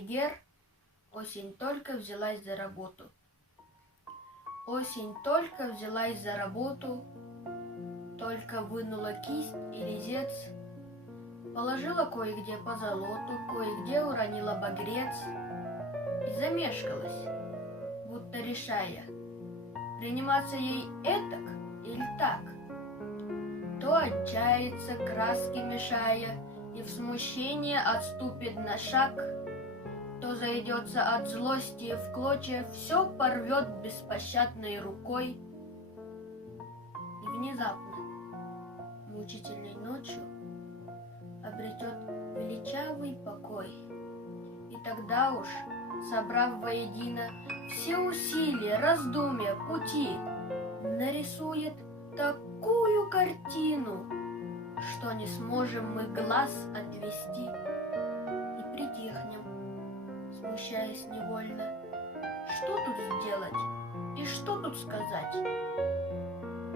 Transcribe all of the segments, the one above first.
Алигер, осень только взялась за работу. Осень только взялась за работу, только вынула кисть и резец, положила кое-где позолоту, кое-где уронила багрец и замешкалась, будто решая, приниматься ей этак или так. То отчается, краски мешая, и в смущение отступит на шаг, то зайдется от злости и в клочья, все порвет беспощадной рукой. И внезапно, мучительной ночью, обретет величавый покой. И тогда уж, собрав воедино все усилия, раздумья, пути, нарисует такую картину, что не сможем мы глаз отвести и притихнем, смущаясь невольно. Что тут сделать и что тут сказать?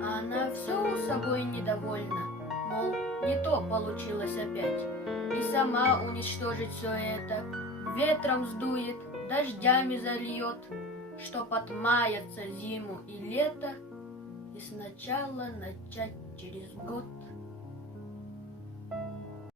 А она все собой недовольна, мол, не то получилось опять, и сама уничтожить все это ветром сдует, дождями зальет, чтоб отмаяться зиму и лето и сначала начать через год.